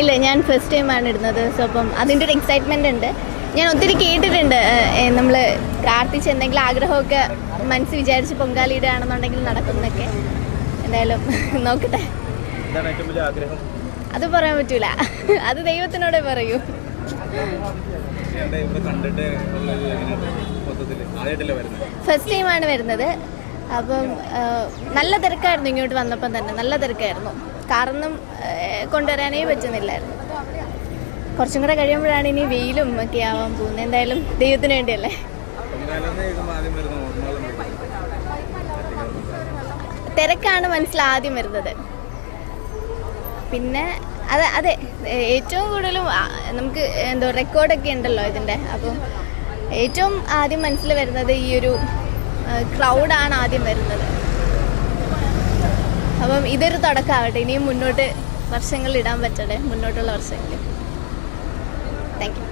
ഇല്ല, ഞാൻ ഫസ്റ്റ് ടൈമാണ് ഇടുന്നത്. സോ അപ്പം അതിൻ്റെ ഒരു എക്സൈറ്റ്മെൻ്റ് ഉണ്ട്. ഞാൻ ഒത്തിരി കേട്ടിട്ടുണ്ട്, നമ്മൾ പ്രാർത്ഥിച്ച് എന്തെങ്കിലും ആഗ്രഹമൊക്കെ മനസ്സിൽ വിചാരിച്ച് പൊങ്കാലിടുകയാണെന്നുണ്ടെങ്കിൽ നടക്കുന്നൊക്കെ. എന്തായാലും നോക്കട്ടെ. അത് പറയാൻ പറ്റൂല, അത് ദൈവത്തിനോടെ പറയൂ. ഫസ്റ്റ് ടൈമാണ് വരുന്നത്. അപ്പം നല്ല തിരക്കായിരുന്നു. ഇങ്ങോട്ട് വന്നപ്പം തന്നെ നല്ല തിരക്കായിരുന്നു. കാറൊന്നും കൊണ്ടുവരാനേ പറ്റുന്നില്ലായിരുന്നു. കുറച്ചും കൂടെ കഴിയുമ്പോഴാണ് ഇനി വെയിലും ഒക്കെ ആവാൻ പോകുന്നത്. എന്തായാലും ദൈവത്തിന് വേണ്ടിയല്ലേ. തിരക്കാണ് മനസ്സിൽ ആദ്യം വരുന്നത്. പിന്നെ അതെ ഏറ്റവും കൂടുതലും നമുക്ക് എന്തോ റെക്കോർഡൊക്കെ ഉണ്ടല്ലോ ഇതിൻ്റെ. അപ്പം ഏറ്റവും ആദ്യം മനസ്സിൽ വരുന്നത് ഈ ഒരു ക്രൗഡാണ് ആദ്യം വരുന്നത്. അപ്പം ഇതൊരു തുടക്കമാവട്ടെ. ഇനിയും മുന്നോട്ട് വർഷങ്ങൾ ഇടാൻ പറ്റട്ടെ, മുന്നോട്ടുള്ള വർഷങ്ങളിൽ. Thank you.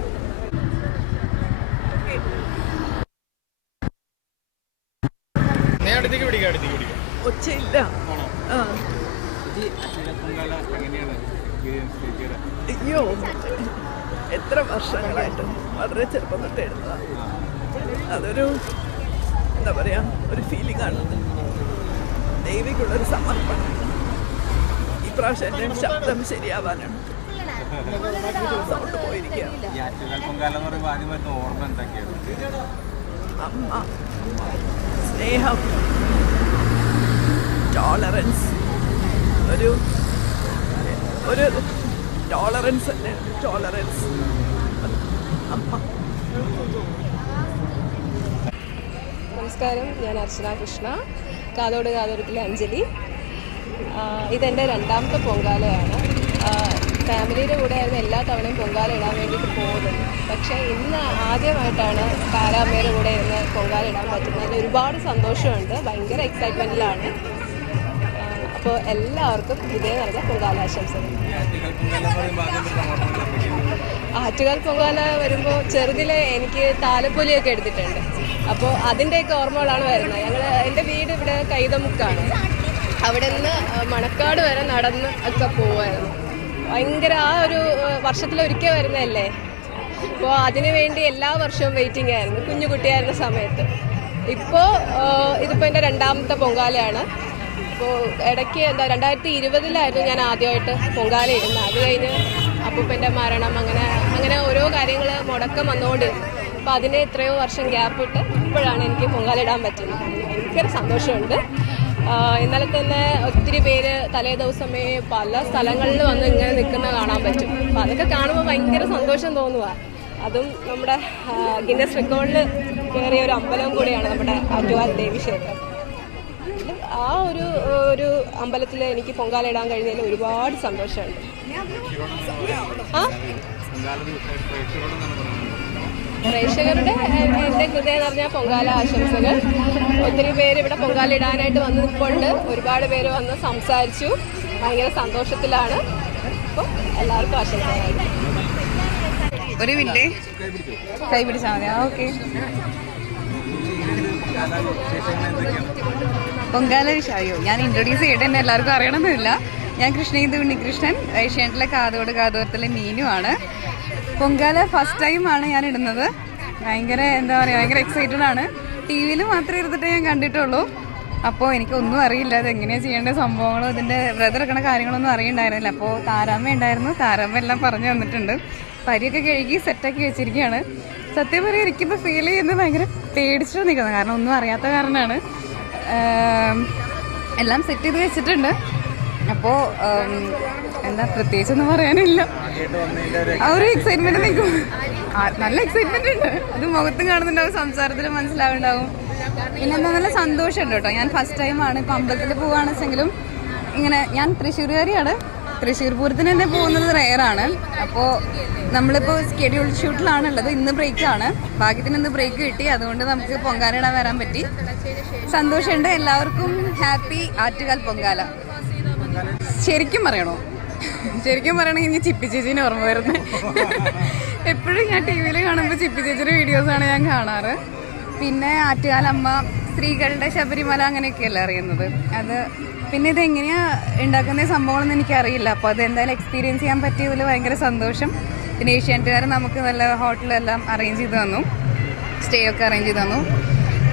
ഒച്ചയില്ല. അയ്യോ, എത്ര വർഷങ്ങളായിട്ട് വളരെ ചെറുപ്പം തൊട്ട് എഴുതുന്നതാണ്. അതൊരു എന്താ പറയാ, ഒരു ഫീലിംഗ് ആണ്. ദൈവിക്കുള്ളൊരു സമർപ്പണം. ഇപ്രാവശ്യം എൻ്റെ ശബ്ദം ശരിയാവാനാണ്. സൗണ്ട് പോയിരിക്കുകയാണ്. അമ്മ, സ്നേഹം, ടോളറൻസ്, ഒരു ടോളറൻസ് അല്ലേ, ടോളറൻസ്. അമ്മ. നമസ്കാരം, ഞാൻ അർച്ചന കൃഷ്ണ, കാതോട് കാതോരത്തിലെ അഞ്ജലി. ഇതെൻ്റെ രണ്ടാമത്തെ പൊങ്കാലയാണ്. ഫാമിലിയുടെ കൂടെ ആയിരുന്നു എല്ലാ തവണയും പൊങ്കാല ഇടാൻ വേണ്ടിയിട്ട് പോകുന്നത്. പക്ഷേ ഇന്ന് ആദ്യമായിട്ടാണ് കാരാമ്മയുടെ കൂടെ ഇരുന്ന് പൊങ്കാല ഇടാൻ പറ്റുന്നത്. അതിൽ ഒരുപാട് സന്തോഷമുണ്ട്, ഭയങ്കര എക്സൈറ്റ്മെൻറ്റിലാണ്. അപ്പോൾ എല്ലാവർക്കും ഇതേ നിറഞ്ഞ പൊങ്കാലാശംസകൾ. ആറ്റുകാൽ പൊങ്കാല വരുമ്പോൾ ചെറുതിലെ എനിക്ക് താലപ്പൊലിയൊക്കെ എടുത്തിട്ടുണ്ട്. അപ്പോൾ അതിൻ്റെയൊക്കെ ഓർമ്മകളാണ് വരുന്നത്. എൻ്റെ വീട് ഇവിടെ കൈതമുക്കാണ്. അവിടെ നിന്ന് മണക്കാട് വരെ നടന്ന് ഒക്കെ പോവുമായിരുന്നു. ഭയങ്കര ആ ഒരു വർഷത്തിലൊരിക്കൽ വരുന്നതല്ലേ. അപ്പോൾ അതിനു വേണ്ടി എല്ലാ വർഷവും വെയിറ്റിംഗ് ആയിരുന്നു കുഞ്ഞു കുട്ടിയായിരുന്ന സമയത്ത്. ഇതിപ്പോൾ എൻ്റെ രണ്ടാമത്തെ പൊങ്കാലയാണ്. അപ്പോൾ ഇടയ്ക്ക് 2020 ഞാൻ ആദ്യമായിട്ട് പൊങ്കാല ഇടുന്നത്. അത് കഴിഞ്ഞ് അപ്പൂപ്പൻ്റെ മരണം, അങ്ങനെ ഓരോ കാര്യങ്ങൾ മുടക്കം വന്നുകൊണ്ടിരുന്നു. അപ്പോൾ അതിന് എത്രയോ വർഷം ഗ്യാപ്പിട്ട് ഇപ്പോഴാണ് എനിക്ക് പൊങ്കാല ഇടാൻ പറ്റുന്നത്. ഭയങ്കര സന്തോഷമുണ്ട്. ഇന്നലെ തന്നെ ഒത്തിരി പേര് തലേ ദിവസമേ പല സ്ഥലങ്ങളിൽ വന്ന് ഇങ്ങനെ നിൽക്കുന്നത് കാണാൻ പറ്റും. അപ്പോൾ അതൊക്കെ കാണുമ്പോൾ ഭയങ്കര സന്തോഷം തോന്നുക. അതും നമ്മുടെ ഗിന്നസ് റെക്കോർഡിൽ കയറിയ ഒരു അമ്പലം കൂടിയാണ് നമ്മുടെ ആറ്റുകാൽ ദേവീക്ഷേത്രം. ആ ഒരു അമ്പലത്തിൽ എനിക്ക് പൊങ്കാല ഇടാൻ കഴിഞ്ഞതിൽ ഒരുപാട് സന്തോഷമുണ്ട്. പ്രേക്ഷകരുടെ എൻ്റെ ഹൃദയം നിറഞ്ഞ പൊങ്കാല ആശംസകൾ. ഒത്തിരി പേര് ഇവിടെ പൊങ്കാല ഇടാനായിട്ട് വന്ന് നിൽപ്പുണ്ട്. ഒരുപാട് പേര് വന്ന് സംസാരിച്ചു. ഭയങ്കര സന്തോഷത്തിലാണ്. അപ്പോൾ എല്ലാവർക്കും ആശംസകൾ. ഒരു മിനിറ്റ് കൈ പിടിച്ചാൽ മതി. ഓക്കെ. പൊങ്കാല വിഷയോ ഞാൻ ഇൻട്രൊഡ്യൂസ് ചെയ്തിട്ട് തന്നെ എല്ലാവർക്കും അറിയണമെന്നില്ല. ഞാൻ കൃഷ്ണേന്ദു ഉണ്ണികൃഷ്ണൻ, ഏഷ്യാനെറ്റിലെ കാതോട് കാതോരത്തിലെ മീനുമാണ്. പൊങ്കാല ഫസ്റ്റ് ടൈമാണ് ഞാൻ ഇടുന്നത്. ഭയങ്കര എക്സൈറ്റഡ് ആണ്. ടി വിയിൽ മാത്രമേ ഇരുന്നിട്ട് ഞാൻ കണ്ടിട്ടുള്ളൂ. അപ്പോൾ എനിക്കൊന്നും അറിയില്ല അതെങ്ങനെയാണ് ചെയ്യേണ്ട സംഭവങ്ങളോ ഇതിൻ്റെ വ്രതമെടുക്കണ കാര്യങ്ങളൊന്നും അറിയണ്ടായിരുന്നില്ല. അപ്പോൾ താരാമ്മ ഉണ്ടായിരുന്നു. താരാമ്മ എല്ലാം പറഞ്ഞു തന്നിട്ടുണ്ട്. പരിയൊക്കെ കഴുകി സെറ്റാക്കി വെച്ചിരിക്കുകയാണ്. സത്യം പറയാൻ എനിക്കിപ്പോൾ ഫീൽ ചെയ്യുന്നത് ഭയങ്കര പേടിച്ചിട്ട് നിൽക്കുന്നത്. കാരണം ഒന്നും അറിയാത്ത കാരണമാണ്. എല്ലാം സെറ്റ് ചെയ്ത് വെച്ചിട്ടുണ്ട്. അപ്പോൾ എന്താ പ്രത്യേകിച്ചൊന്നും പറയാനില്ല. ആ ഒരു എക്സൈറ്റ്മെന്റ് നിൽക്കും. നല്ല എക്സൈറ്റ്മെന്റ് ഉണ്ട്. അത് മുഖത്തും കാണുന്നുണ്ടാവും, സംസാരത്തിലും മനസ്സിലാവുന്നുണ്ടാവും. പിന്നെ എന്താ നല്ല സന്തോഷമുണ്ട് കേട്ടോ. ഞാൻ ഫസ്റ്റ് ടൈമാണ് ഇപ്പോൾ അമ്പലത്തിൽ പോവുകയാണെങ്കിലും ഇങ്ങനെ. ഞാൻ തൃശ്ശൂർകാരിയാണ്. തൃശ്ശൂർ പൂരത്തിന് തന്നെ പോകുന്നത് റെയറാണ്. അപ്പോൾ നമ്മളിപ്പോൾ സ്കെഡ്യൂൾ ഷൂട്ടിലാണുള്ളത്. ഇന്ന് ബ്രേക്കാണ്. ഭാഗ്യത്തിന് ഇന്ന് ബ്രേക്ക് കിട്ടി. അതുകൊണ്ട് നമുക്ക് പൊങ്കാല ഇടാൻ വരാൻ പറ്റി. സന്തോഷമുണ്ട്. എല്ലാവർക്കും ഹാപ്പി ആറ്റുകാൽ പൊങ്കാല. ശരിക്കും പറയണമെങ്കിൽ ഇനി ചിപ്പി ചേച്ചീനെ ഓർമ്മ വരുന്നത്. എപ്പോഴും ഞാൻ ടി വിയിൽ കാണുമ്പോൾ ചിപ്പി ചേച്ചിയുടെ വീഡിയോസാണ് ഞാൻ കാണാറ്. പിന്നെ ആറ്റുകാലമ്മ, സ്ത്രീകളുടെ ശബരിമല അങ്ങനെയൊക്കെയല്ലേ അറിയുന്നത്. അത് പിന്നെ ഇത് എങ്ങനെയാണ് ഉണ്ടാക്കുന്ന സംഭവങ്ങളൊന്നും എനിക്കറിയില്ല. അപ്പോൾ അത് എന്തായാലും എക്സ്പീരിയൻസ് ചെയ്യാൻ പറ്റിയതിൽ ഭയങ്കര സന്തോഷം. പിന്നെ ഏഷ്യാനെറ്റുകാർ നമുക്ക് നല്ല ഹോട്ടലെല്ലാം അറേഞ്ച് ചെയ്ത് തന്നു, സ്റ്റേ ഒക്കെ അറേഞ്ച് ചെയ്ത് തന്നു.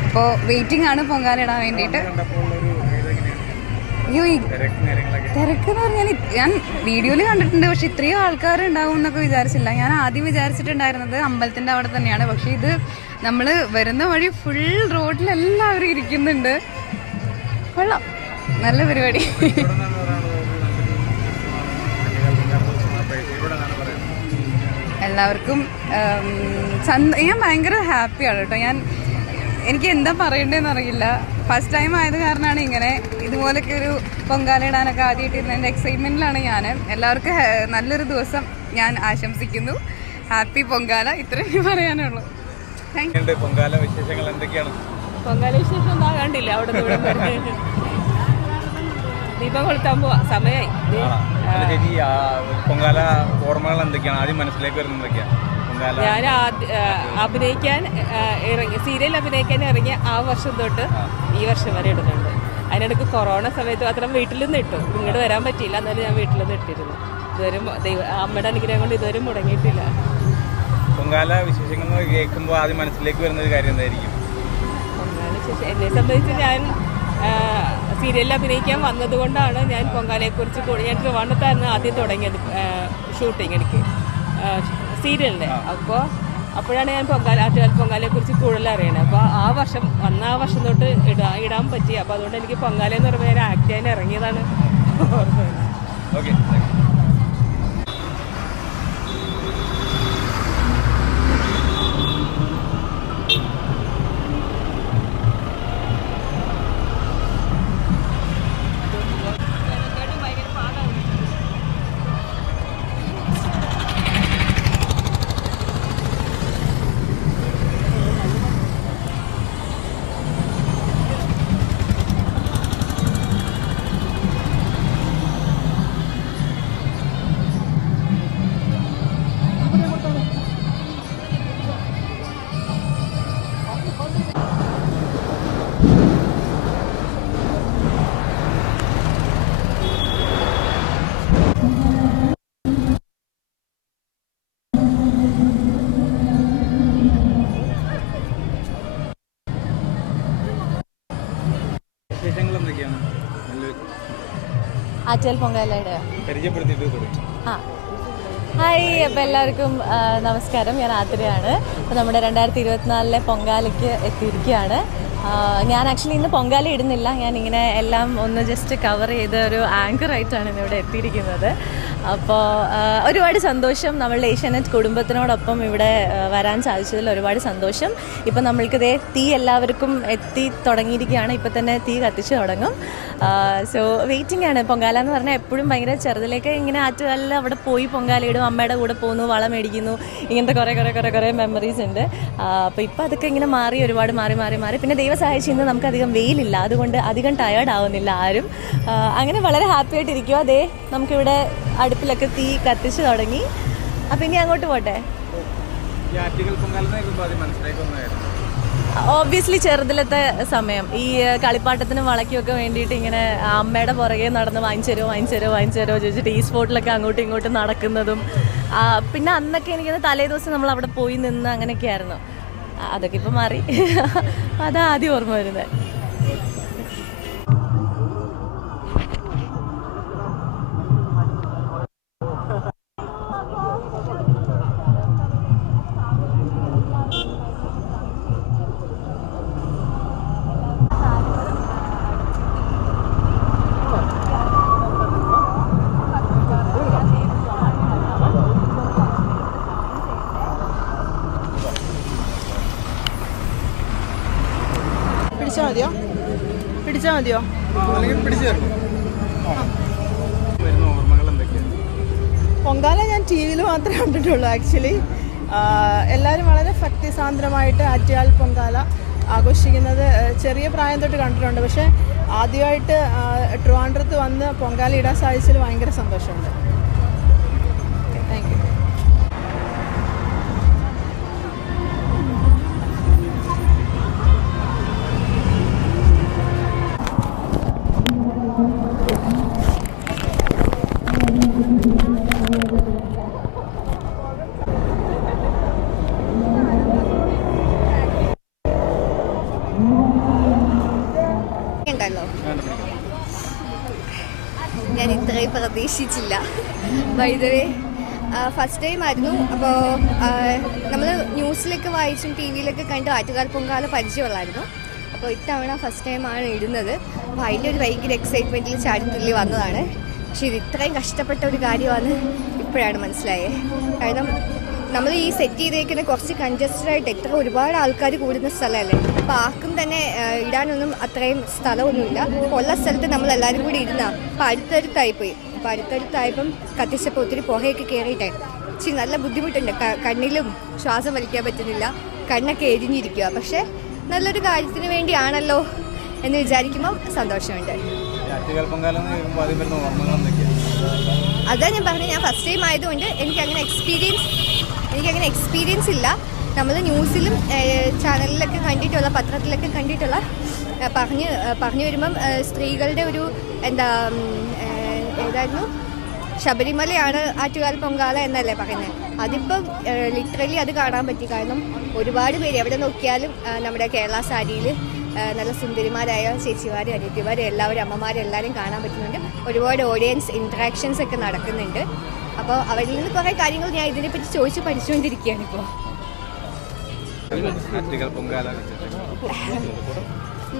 അപ്പോൾ വെയിറ്റിംഗ് ആണ് പൊങ്കാല ഇടാൻ വേണ്ടിയിട്ട്. അയ്യോ ഈ തിരക്കെന്ന് പറഞ്ഞാൽ ഞാൻ വീഡിയോയിൽ കണ്ടിട്ടുണ്ട്, പക്ഷെ ഇത്രയും ആൾക്കാർ ഉണ്ടാവും എന്നൊക്കെ വിചാരിച്ചില്ല. ഞാൻ ആദ്യം വിചാരിച്ചിട്ടുണ്ടായിരുന്നത് അമ്പലത്തിൻ്റെ അവിടെ തന്നെയാണ്, പക്ഷേ ഇത് നമ്മൾ വരുന്ന വഴി ഫുൾ റോഡിലെല്ലാവരും ഇരിക്കുന്നുണ്ട്. കൊള്ളാം, നല്ല പരിപാടി. എല്ലാവർക്കും ഞാൻ ഭയങ്കര ഹാപ്പിയാണ് കേട്ടോ. എനിക്ക് എന്താ പറയണ്ടതെന്ന് അറിയില്ല. ഫസ്റ്റ് ടൈം ആയത് കാരണമാണ് ഇങ്ങനെ ഇതുപോലൊക്കെ ഒരു പൊങ്കാല ഇടാനൊക്കെ ആദ്യമായിട്ട് ഇരുന്ന എൻ്റെ എക്സൈറ്റ്മെൻറ്റിലാണ് ഞാൻ. എല്ലാവർക്കും നല്ലൊരു ദിവസം ഞാൻ ആശംസിക്കുന്നു. ഹാപ്പി പൊങ്കാല, ഇത്രയും പറയാനുള്ളൂ. Thank you. പൊങ്കാല വിശേഷങ്ങൾ എന്തൊക്കെയാണ്? പൊങ്കാല വിശേഷം ഒന്നും കണ്ടില്ല. അവിടെ ദീപം കൊളുത്താൻ പോവാ, സമയമായി. ചേച്ചി പൊങ്കാല ഓർമ്മകൾ എന്തൊക്കെയാണ്? ആദ്യം മനസ്സിലേക്ക് വരുന്നത് എന്തൊക്കെയാണ്? ഞാൻ അഭിനയിക്കാൻ ഇറങ്ങി, സീരിയൽ അഭിനയിക്കാൻ ഇറങ്ങിയ ആ വർഷം തൊട്ട് ഈ വർഷം വരെ ഇടുന്നുണ്ട്. അതിനിടയ്ക്ക് കൊറോണ സമയത്ത് മാത്രം വീട്ടിൽ നിന്ന് ഇട്ടു, ഇങ്ങോട്ട് വരാൻ പറ്റിയില്ല, എന്നാലും ഞാൻ വീട്ടിൽ നിന്ന് ഇട്ടിരുന്നു. ഇതുവരെ അമ്മയുടെ അനുഗ്രഹം കൊണ്ട് ഇതുവരെ മുടങ്ങിയിട്ടില്ല. പൊങ്കാല വിശേഷങ്ങൾ കേൾക്കുമ്പോൾ ആദ്യം മനസ്സിലേക്ക് വരുന്നൊരു കാര്യം എന്തായിരിക്കും? പൊങ്കാല വിശേഷം എന്നെ സംബന്ധിച്ച് ഞാൻ സീരിയലിൽ അഭിനയിക്കാൻ വന്നതുകൊണ്ടാണ് ഞാൻ പൊങ്കാലയെക്കുറിച്ച് ഞാൻ ട്രിവാൻഡ്രത്തായിരുന്നു ആദ്യം തുടങ്ങിയത് ഷൂട്ടിങ് എനിക്ക് സീരിയലിൻ്റെ. അപ്പോഴാണ് ഞാൻ പൊങ്കാലയെക്കുറിച്ച് കൂടുതൽ അറിയണത്. അപ്പോൾ ആ വർഷം തൊട്ട് ഇടാൻ പറ്റി. അപ്പോൾ അതുകൊണ്ട് എനിക്ക് പൊങ്കാല എന്ന് പറയുമ്പോൾ ഞാൻ ആക്ട് ചെയ്യാൻ ഇറങ്ങിയതാണ്. ഓക്കെ. വിശേഷങ്ങൾ എന്തൊക്കെയാണ്? ആറ്റുകാൽ പൊങ്കാലയുടെ പരിചയപ്പെടുത്തിയിട്ട് തുടങ്ങി. ഹായ്, അപ്പോൾ എല്ലാവർക്കും നമസ്കാരം. ഞാൻ ആതിരയാണ്. അപ്പോൾ നമ്മുടെ 2024 പൊങ്കാലയ്ക്ക് എത്തിയിരിക്കുകയാണ്. ഞാൻ ആക്ച്വലി ഇന്ന് പൊങ്കാല ഇടുന്നില്ല, ഞാനിങ്ങനെ എല്ലാം ഒന്ന് ജസ്റ്റ് കവർ ചെയ്ത ഒരു ആങ്കറായിട്ടാണ് ഇന്നിവിടെ എത്തിയിരിക്കുന്നത്. അപ്പോൾ ഒരുപാട് സന്തോഷം. നമ്മളുടെ ഏഷ്യാനെറ്റ് കുടുംബത്തിനോടൊപ്പം ഇവിടെ വരാൻ സാധിച്ചതിൽ ഒരുപാട് സന്തോഷം. ഇപ്പം നമ്മൾക്കിതേ തീ എല്ലാവർക്കും എത്തി തുടങ്ങിയിരിക്കുകയാണ്. ഇപ്പം തന്നെ തീ കത്തിച്ച് തുടങ്ങും. സോ വെയിറ്റിംഗ് ആണ്. പൊങ്കാല എന്ന് പറഞ്ഞാൽ എപ്പോഴും ഭയങ്കര ചെറുതിലേക്ക് ഇങ്ങനെ ആറ്റുകാലിൽ അവിടെ പോയി പൊങ്കാലയിടും, അമ്മയുടെ കൂടെ പോകുന്നു, വളം മേടിക്കുന്നു, ഇങ്ങനത്തെ കുറേ മെമ്മറീസ് ഉണ്ട്. അപ്പോൾ ഇപ്പം അതൊക്കെ ഇങ്ങനെ മാറി, ഒരുപാട് മാറി. പിന്നെ ദൈവം സഹായിച്ച് ഇന്ന് നമുക്ക് അധികം വെയിലില്ല, അതുകൊണ്ട് അധികം ടയേർഡ് ആവുന്നില്ല ആരും. അങ്ങനെ വളരെ ഹാപ്പി ആയിട്ടിരിക്കുക. അതേ നമുക്കിവിടെ അടുപ്പിലൊക്കെ തീ കത്തിച്ച് തുടങ്ങി. അപ്പം ഇനി അങ്ങോട്ട് പോട്ടെ. ഓബ്വിയസ്ലി ചെറുതിലത്തെ സമയം ഈ കളിപ്പാട്ടത്തിനും വളയ്ക്കുമൊക്കെ വേണ്ടിയിട്ട് ഇങ്ങനെ അമ്മയുടെ പുറകെ നടന്ന് വാങ്ങിച്ചു തരുമോ ചോദിച്ചിട്ട് ഈ സ്പോട്ടിലൊക്കെ അങ്ങോട്ടും ഇങ്ങോട്ടും നടക്കുന്നതും. പിന്നെ അന്നൊക്കെ എനിക്കത് തലേ ദിവസം നമ്മൾ അവിടെ പോയി നിന്ന് അങ്ങനെയൊക്കെ ആയിരുന്നു. അതൊക്കെ ഇപ്പം മാറി. അതാ ആദ്യം ഓർമ്മ വരുന്നത്. പിടിച്ചാൽ മതിയോ? പൊങ്കാല ഞാൻ ടി വിയിൽ മാത്രമേ കണ്ടിട്ടുള്ളൂ. ആക്ച്വലി എല്ലാവരും വളരെ ഭക്തിസാന്ദ്രമായിട്ട് ആറ്റുകാൽ പൊങ്കാല ആഘോഷിക്കുന്നത് ചെറിയ പ്രായം തൊട്ട് കണ്ടിട്ടുണ്ട്. പക്ഷേ ആദ്യമായിട്ട് ട്രിവാൻഡ്രത്ത് വന്ന് പൊങ്കാല ഇടാൻ സാധിച്ചതിൽ ഭയങ്കര സന്തോഷമുണ്ട്. Thank you. പ്രതീക്ഷിച്ചില്ല. വൈദവേ ഫസ്റ്റ് ടൈം ആയിരുന്നു. അപ്പോൾ നമ്മൾ ന്യൂസിലൊക്കെ വായിച്ചും ടി വിയിലൊക്കെ കണ്ട് ആറ്റുകാൽ പൊങ്കാല പരിചയമുള്ളായിരുന്നു. അപ്പോൾ ഇത്തവണ ഫസ്റ്റ് ടൈമാണ് ഇടുന്നത്. അപ്പോൾ അതിൻ്റെ ഒരു ഭയങ്കര എക്സൈറ്റ്മെൻറ്റിൽ ചാടിത്തുള്ളി വന്നതാണ്. പക്ഷേ ഇത് ഇത്രയും കഷ്ടപ്പെട്ട ഒരു കാര്യമാണ് ഇപ്പോഴാണ് മനസ്സിലായത്. കാരണം നമ്മൾ ഈ സെറ്റ് ചെയ്തേക്കുന്ന കുറച്ച് കൺജസ്റ്റഡ് ആയിട്ട് ഒരുപാട് ആൾക്കാർ കൂടുന്ന സ്ഥലമല്ലേ. അപ്പോൾ ആർക്കും തന്നെ ഇടാനൊന്നും അത്രയും സ്ഥലമൊന്നുമില്ല. ഉള്ള സ്ഥലത്ത് നമ്മൾ എല്ലാവരും കൂടി ഇരുന്നാൽ അപ്പോൾ അടുത്തടുത്തായിപ്പോയി. അപ്പോൾ അടുത്തടുത്തായപ്പം കത്തിച്ചപ്പോൾ ഒത്തിരി പുകയൊക്കെ കയറിയിട്ടേ ഇച്ചിരി നല്ല ബുദ്ധിമുട്ടുണ്ട്. കണ്ണിലും ശ്വാസം വലിക്കാൻ പറ്റുന്നില്ല, കണ്ണൊക്കെ എരിഞ്ഞിരിക്കുക. പക്ഷേ നല്ലൊരു കാര്യത്തിന് വേണ്ടിയാണല്ലോ എന്ന് വിചാരിക്കുമ്പോൾ സന്തോഷമുണ്ട്. അതാ ഞാൻ പറഞ്ഞത്, ഞാൻ ഫസ്റ്റ് ടൈം ആയതുകൊണ്ട് എനിക്കങ്ങനെ എക്സ്പീരിയൻസ് ഇല്ല. നമ്മൾ ന്യൂസിലും ചാനലിലൊക്കെ കണ്ടിട്ടുള്ള, പത്രത്തിലൊക്കെ കണ്ടിട്ടുള്ള പറഞ്ഞു വരുമ്പം സ്ത്രീകളുടെ ഒരു ഏതായിരുന്നു, ശബരിമലയാണ് ആറ്റുകാൽ പൊങ്കാല എന്നല്ലേ പറയുന്നത്. അതിപ്പം ലിറ്ററലി അത് കാണാൻ പറ്റി. കാരണം ഒരുപാട് പേര് എവിടെ നോക്കിയാലും നമ്മുടെ കേരള സാരിയിൽ നല്ല സുന്ദരിമാരായ ചേച്ചിമാരും അനിയത്തിമാരും എല്ലാവരും അമ്മമാരും എല്ലാവരും കാണാൻ പറ്റുന്നുണ്ട്. ഒരുപാട് ഓഡിയൻസ് ഇൻട്രാക്ഷൻസ് ഒക്കെ നടക്കുന്നുണ്ട്. അപ്പോൾ അവരിൽ നിന്ന് കുറേ കാര്യങ്ങൾ ഞാൻ ഇതിനെപ്പറ്റി ചോദിച്ച് പഠിച്ചുകൊണ്ടിരിക്കുകയാണ് ഇപ്പോൾ.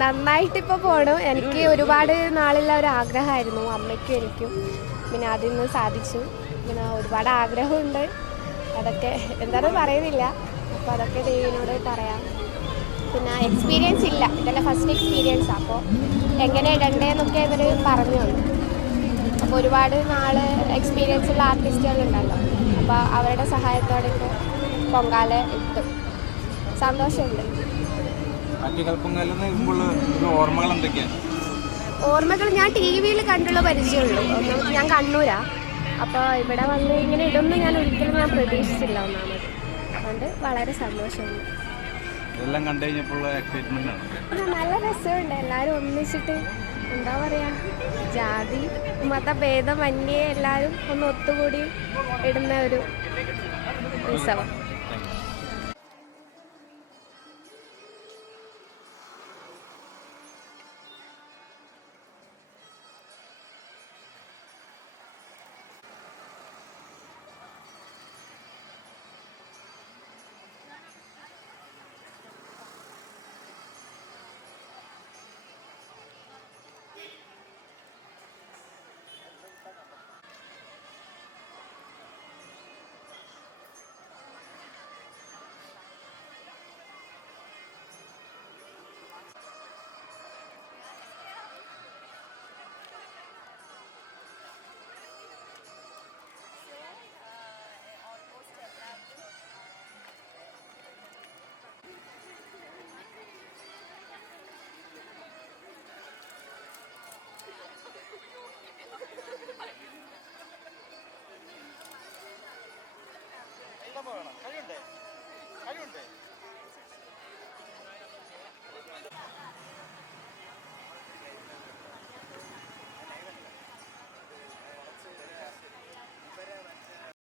നന്നായിട്ടിപ്പോൾ പോകണം. എനിക്ക് ഒരുപാട് നാളുള്ള ഒരു ആഗ്രഹമായിരുന്നു, അമ്മയ്ക്കും എനിക്കും. പിന്നെ അതിന്ന് സാധിച്ചു. പിന്നെ ഒരുപാട് ആഗ്രഹമുണ്ട്, അതൊക്കെ എന്താണെന്ന് പറയുന്നില്ല. അപ്പോൾ അതൊക്കെ ദൈവനോട് പറയാം. പിന്നെ എക്സ്പീരിയൻസ് ഇല്ല, ഇതെല്ലാം ഫസ്റ്റ് എക്സ്പീരിയൻസ്. അപ്പോൾ എങ്ങനെ ഇടണ്ടേന്നൊക്കെ ഇവർ പറഞ്ഞു തന്നു. അപ്പോൾ ഒരുപാട് നാൾ എക്സ്പീരിയൻസ് ഉള്ള ആർട്ടിസ്റ്റുകളുണ്ടല്ലോ, അപ്പോൾ അവരുടെ സഹായത്തോടെ ഇപ്പോൾ പൊങ്കാല ഇട്ടും സന്തോഷമുണ്ട്. ഓർമ്മകൾ ഞാൻ ടി വിയിൽ കണ്ടുള്ള പരിചയമുള്ളൂ. ഞാൻ കണ്ണൂരാ. അപ്പോൾ ഇവിടെ വന്ന് ഇങ്ങനെ ഇടുമെന്ന് ഞാൻ ഒരിക്കലും പ്രതീക്ഷിച്ചില്ല ഒന്നാമത്. അതുകൊണ്ട് വളരെ സന്തോഷമുണ്ട്. നല്ല രസമുണ്ട്. എല്ലാവരും ഒന്നിച്ചിട്ട് എന്താ പറയുക, ജാതി മതഭേദമന്യേ എല്ലാവരും ഒന്ന് ഒത്തുകൂടി ഇടുന്ന ഒരു ഉത്സവം. കഴിയുണ്ടേ കഴിയുണ്ടേ